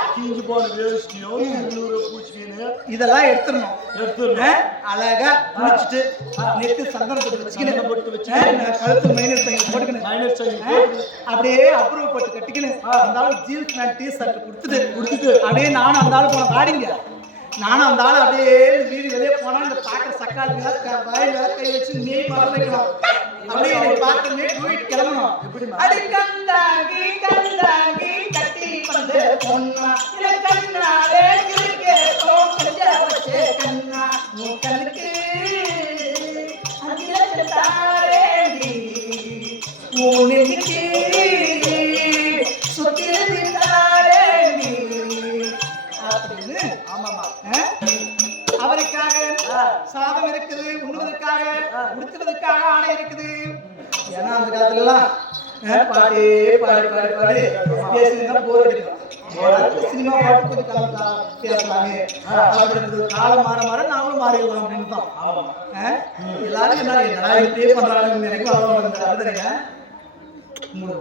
இதெல்லாம் எடுத்துடணும். அழகா குளிச்சுட்டு நெத்து சந்தனம் போட்டு வச்சு கழுத்து மைனஸ் போட்டுக்கணும். அப்படியே அப்ரூவ் போட்டு கட்டிக்கணும். இருந்தாலும் ஜீன்ஸ் பேண்ட் டி ஷர்ட் கொடுத்துட்டு அப்படியே நானும் அந்த ஆளு போன பாடிங்க. நானும் அந்த ஆள் அப்படியே வீடு வெளியே போனா இந்த பாக்கிற சக்காளி வாயில கை வச்சு நீ மறந்துக்கலாம். அப்படியே எனக்கு பார்த்தோன்னே வீட்டு கிளம்பணும். அது கண்டாங்கி கண்டாங்கி கட்டி வந்து பொண்ணா இல்ல கண்ணாலே வச்சே கண்ணா நீ கண்ணுக்கு தாரேண்டி உனக்கு சுத்தி தாரேண்டி அப்படின்னு. ஆமாமா அவருக்காக சாதம் இருக்குது, உண்ணுவதற்காக உடுத்துவதற்காக ஆடை இருக்குது. ஏன்னா அந்த காலத்துல எல்லாம் பாடி பாடி பாடி பாடி பேசுனா போர் அடிக்கும். சினிமா பாட்டு கொஞ்சம் காலம் பேசலாமே அப்படின்றது. காலம் மாற மாற நாமளும் மாறிடலாம் அப்படின்னு தான். எல்லாரும் என்னடா இப்படியே பண்றாங்கன்னு நினைக்கும்.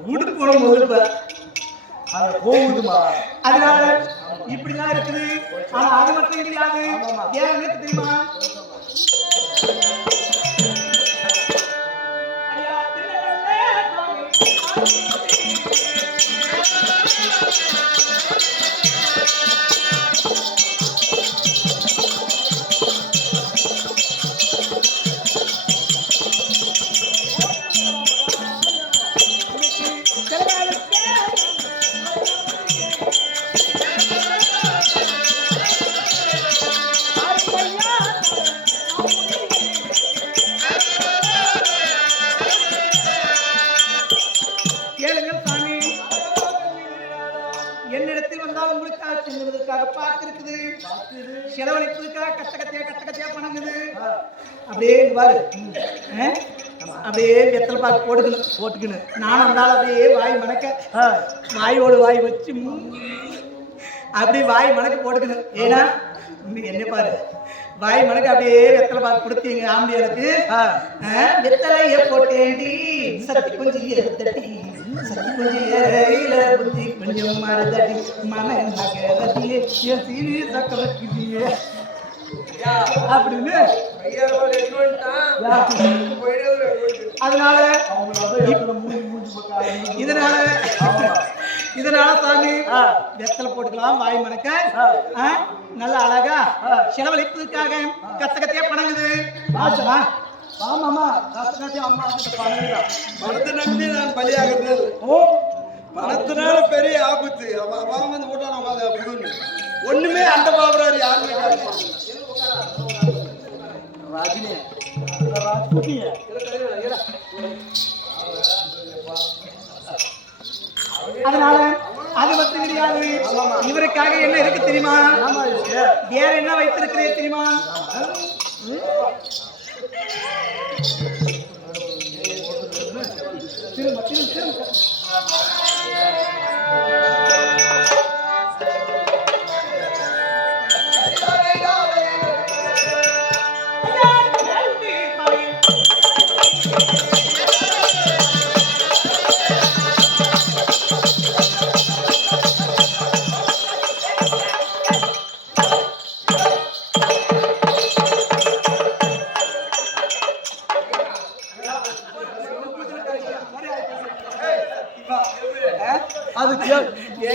வீட்டுக்கு போன முதல்ல அதனால இப்படிதான் இருக்குது. ஆனா அது மட்டும் கிடையாது. ஏன் எனக்கு தெரியுமா? என்னிடத்தில் வந்தால் உங்களுக்காக செல்வதற்காக பார்த்திருக்குது. செலவழிப்பதற்காக கச்சகத்தையா பணங்குது. அப்படியே பாரு அப்படியே வெத்தலை பாக்கு போட்டுக்கணும். நானும் வந்தாலும் அப்படியே வாய் மணக்க வாயோடு வாய் வச்சு அப்படியே வாய் மணக்க போட்டுக்கணும். ஏன்னா என்ன பாரு வாய் மணக்க அப்படியே வெத்தலை பாக்கு கொடுத்தீங்க. ஆம்பியருக்கு வெத்தலைய போட்டேண்டி சத்தி கொஞ்சம் எடுத்தடி சத்தி கொஞ்சம் புத்தி கொஞ்சம் மறந்தடி மனதியே சீனி சக்கரக்கிட்டியே அப்படின்னு. அதனால இதனால சாமி வெத்தலை போட்டுக்கலாம். வாய் மணக்க நல்ல அழகா செலவழிப்பதற்காக கத்தையா பணங்குது. ஆமாமா கத்தையா அம்மா பணங்குதான். பணத்தை நம்பி நான் பலியாகிறது. பணத்தினால பெரிய ஆபத்து. அவன் வந்து ஓட்டான ஒண்ணுமே அந்த பாபுராரு யாருமே ராஜினி அதனால அது மட்டும் கிடையாது. இவருக்காக என்ன இருக்கு தெரியுமா? வேற என்ன வைத்திருக்கிறேன் தெரியுமா?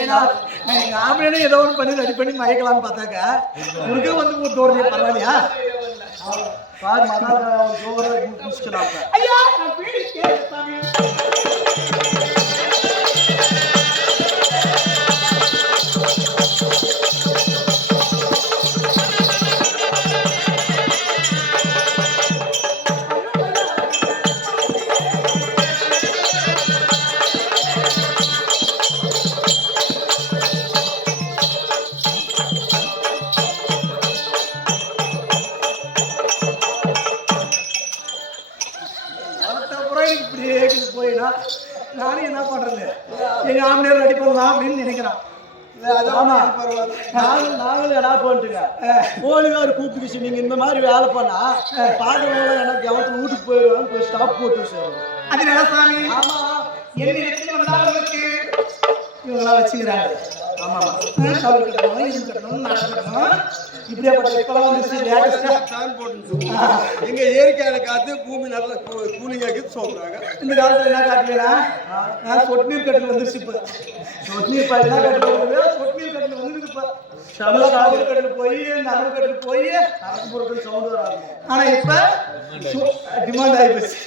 ஏன்னா ஆம்பளை ஏதோ ஒன்று பண்ணி ரெடி பண்ணி மயக்கலாம்னு பார்த்தாக்கா உனக்கே வந்து தோறதே பரவாயில்லையா? ஐயா பாருங்க எங்க ஆம்பளையார் ரெடி பண்ணலாம் அப்படின்னு நினைக்கிறான். ஆமா நாங்களும் என்ன பண்ணிட்டுங்க போலீஸார் கூப்பிட்டு நீங்க இந்த மாதிரி வேலை பண்ணா பாக்குறவங்க எனக்கு கவனத்துல வீட்டுக்கு போயிடுவாங்க போய் ஸ்டாப் போட்டு சார். அதனால சாமி ஆமா என்னிடத்தில் வந்தாலும் இவங்களாம் வச்சுக்கிறாங்க. ஆமா கவர் கட்டணும், இது கட்டணும், நடனம் கட்டணும், இப்படியாப்பட்ட இப்பெல்லாம் வந்து லேட்டஸ்டா ஃபேன் போட்டு எங்க இயற்கையான காத்து பூமி நல்ல கூலிங் ஆகிட்டு சொல்றாங்க. இந்த காலத்துல என்ன காட்டுலனா சொட்நீர் கட்டில் வந்துருச்சு. இப்ப சொட்நீர் பைப் தான் கட்டில் வருது. சொட்நீர் கட்டில் வந்துருக்கு. இப்ப சமல காவல் கட்டில் போய் நகர் கட்டில் போய் நகர் பொருட்கள் சவுண்ட் வராது. ஆனா இப்ப டிமாண்ட் ஆகி போச்சு.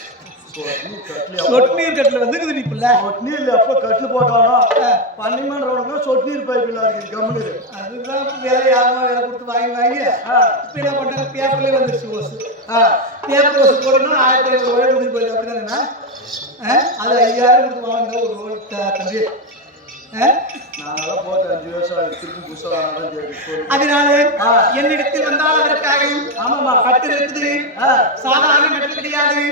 சொட்நீர் கட்டில் வந்துருக்குது. இப்ப சொட்நீர் எப்ப கட்டில் போட்டாலும் 12 ரோடுங்க சொட்நீர் பைப் இல்ல இருக்கு கம்முனு. அதுதான் வேலை யாருமா வேலை கொடுத்து வாங்கி இப்ப என்ன பண்றாங்க பேப்பர்லயே வந்துருச்சு ஓசு. பேப்பர் ஓசு போடணும் 1500 ரூபாய் முடிஞ்சு போயிடுது. அப்படிதானே அது 5000 கொடுத்து வாங்க ஒரு ரோடு தம்பி. நாங்கெல்லாம் போட்டு 5 வருஷம் திருப்பி புதுசாக. அதனால என்னிடத்தில் வந்தால் அதற்காக ஆமாமா கட்டில் இருக்குது. சாதாரண கட்டில் கிடையாது.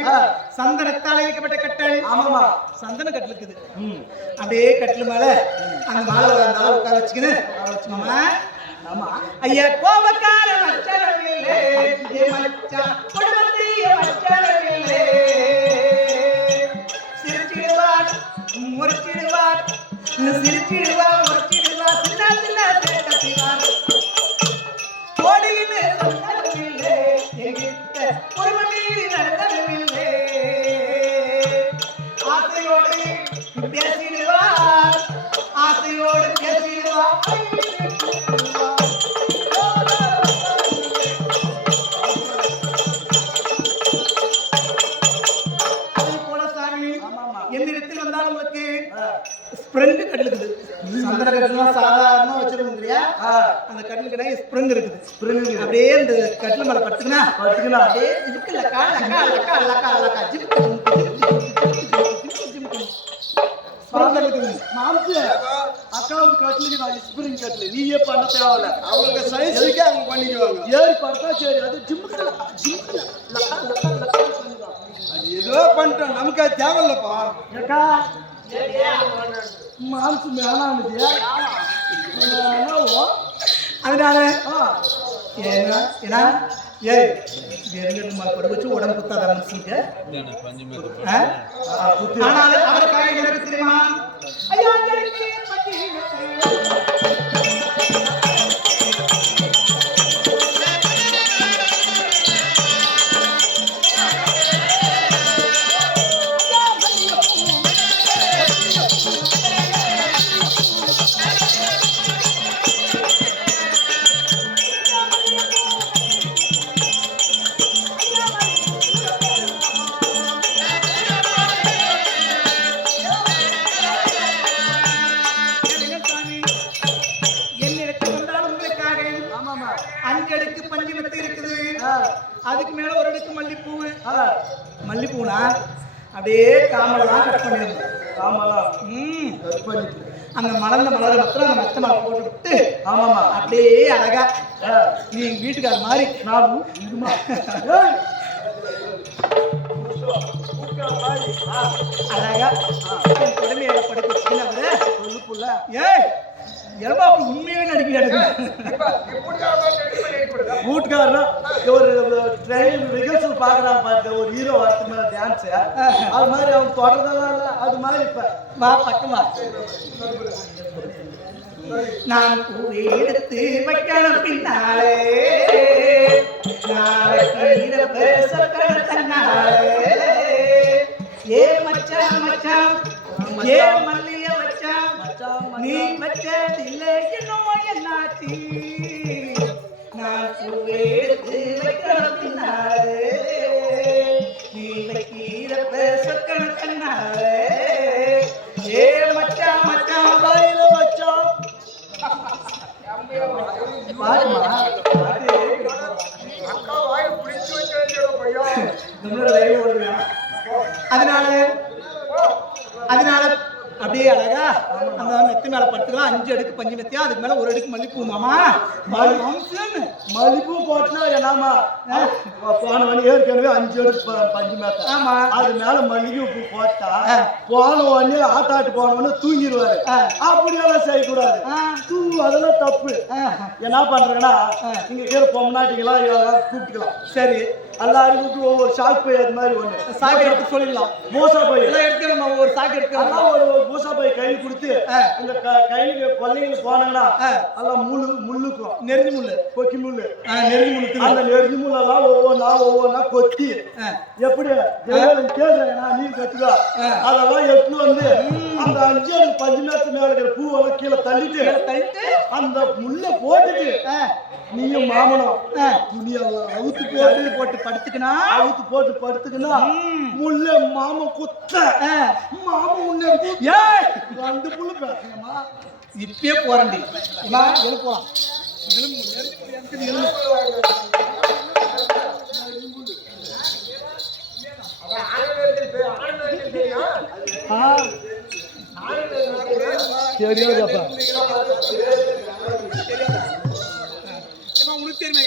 சந்தனத்தால் வைக்கப்பட்ட கட்டல். ஆமாமா சந்தன கட்டில் இருக்குது. அப்படியே கட்டில் மேல அந்த மாலை வந்தாலும் உட்கார வச்சுக்கின்னு வச்சுக்கோமா. ஆமா ஐயா கோபக்கார மச்சரவில்லை மச்சான் குடும்பத்தைய மச்சரவில்லை சிரிச்சிடுவார் முறைச்சிடுவார் சிரிச்சிடுவார் முறைச்சிடுவார் சின்ன சின்ன கத்திவார் கோடின்னு சொன்னதில்லை எங்கிட்ட குடும்பத்தில் நடந்ததில்லை ஆசையோடு பேசிடுவார் ஆசையோடு பேசிடுவார். என்னிடத்தில் வந்தாலும் உங்களுக்கு ஸ்ப்ரிங் கட்டில் இருக்குது. சந்தன கட்டிலாம் சாதாரணமா வச்சிருக்கோம் இல்லையா, அந்த கட்டில் கிடையாது ஸ்ப்ரிங் இருக்குது. ஸ்ப்ரிங் அப்படியே இந்த கட்டில் மேல படுத்துக்கினா அப்படியே இதுக்கு லக்கா லக்கா லக்கா லக்கா லக்கா ஜிம் மாம்சு அக்காவுக்கு கட்டிலுக்கு நான் ஸ்ப்ரிங் கட்டில் நீயே பண்ண தேவையில்ல. அவங்க சைஸுக்கே அவங்க பண்ணிக்குவாங்க. ஏறி பார்த்தா சரி அது ஜிம்முக்கு ஜிம்முக்கு லக்கா லக்கா லக்கா பண்ணிடுவாங்க. அது ஏதோ பண்ணிட்டோம் நமக்கு அது தேவையில்லப்பா. ஏக்கா மாம்சு மேலானுச்சு அதனால ஏன்னா ஏய் படு வச்சு உடம்பு குத்தாத மனுஷனுக்கு. ஆனால் அவருக்காக எனக்கு தெரியுமா ஐயா அடுக்கு பஞ்சு மெத்தை இருக்குது. அதுக்கு மேல ஒரு அடுக்கு மல்லிப்பூ. மல்லிப்பூனா அப்படியே காமெல்லாம் கட் பண்ணிடணும். காமெல்லாம் கட் பண்ணி அந்த மலர்ந்த மலரை மாத்திரம் அந்த மெத்த மலை போட்டு விட்டு ஆமாமா அப்படியே அழகா நீ வீட்டுக்கார மாதிரி நான் அழகா கொடுமையில படுக்க வச்சுக்கின்னு சொல்லுப்புள்ள ஏய் எவ்வளோ உண்மையாவே நடிக்கிறாரு. வீட்டுக்காரனா ஒரு ட்ரெயின் ரிஹர்சல் பார்க்குறான் பார்த்து ஒரு ஹீரோ வரத்து மேலே டான்ஸு அது மாதிரி அவங்க தொடர்றதெல்லாம் இல்லை. அது மாதிரி இப்போ வா பக்கமா நான் எடுத்து வைக்கணும் பின்னாலே ஏ மச்சான் மச்சான் ஏ மல்லிய வச்சான் நீ வச்சதில்லை என்னோ என்னாச்சு நான் எடுத்து வைக்கணும் பின்னாலே நீ வைக்கிறப்ப சொக்கணும் கண்ணாலே ஏ மச்சான் மச்சான் வாயில வச்சான் அதனால அப்படியே அழகா அந்த மெத்த மேல படுத்துக்கலாம் 5 அடுக்கு பஞ்சு மெத்தியா அதுக்கு மேல 1 அடுக்கு மல்லிப்பூ மாமா மல்லிப்பூ போட்டுனா என்னாமா போன மணி ஏற்கனவே 5 அடுக்கு பஞ்சு மேத்த ஆமா அது மேல மல்லிகை பூ போட்டா போன உடனே ஆட்டாட்டு போன உடனே தூங்கிடுவாரு அப்படியெல்லாம் செய்யக்கூடாது அதெல்லாம் தப்பு என்ன பண்றேன்னா நீங்க கீழே பொம்னாட்டிங்களா இதெல்லாம் கூப்பிட்டுக்கலாம் சரி எல்லாரும் கூப்பிட்டு ஒவ்வொரு சாக்கு பை அது மாதிரி ஒண்ணு சாக்கு எடுத்து சொல்லிடலாம் மோசா பை எல்லாம் எடுத்து நம்ம ஒவ்வொரு சாக்கு எடுத்துக்கலாம் ஒரு மோசா பை கையில் கொடுத்து இந்த கையில கொல்லைங்க போனாங்கன்னா எல்லாம் முள்ளுக்கும் நெருஞ்சி முள்ளு கொக்கி முள்ளு நெருஞ்சி முள்ளு அந்த நெருஞ்சி முள்ளெல்லாம் ஒவ்வொன்னா கொத்தி எப்படி கேளுங்க நீ கத்துக்கா அதெல்லாம் எடுத்து வந்து அந்த 5 பஞ்சு மேத்து மேல இருக்கிற பூவெல்லாம் கீழே தள்ளிட்டு அந்த முள்ள போட்டுட்டு நீயும் மாமனும் துணியெல்லாம் அவுத்து போட்டு படுத்துக்கினா முள்ள மாமன் குத்த மாமன் உன்ன ரெண்டு புள்ள பேசுங்கம்மா இப்பயே போறண்டி போலாம் தெரியாதப்பா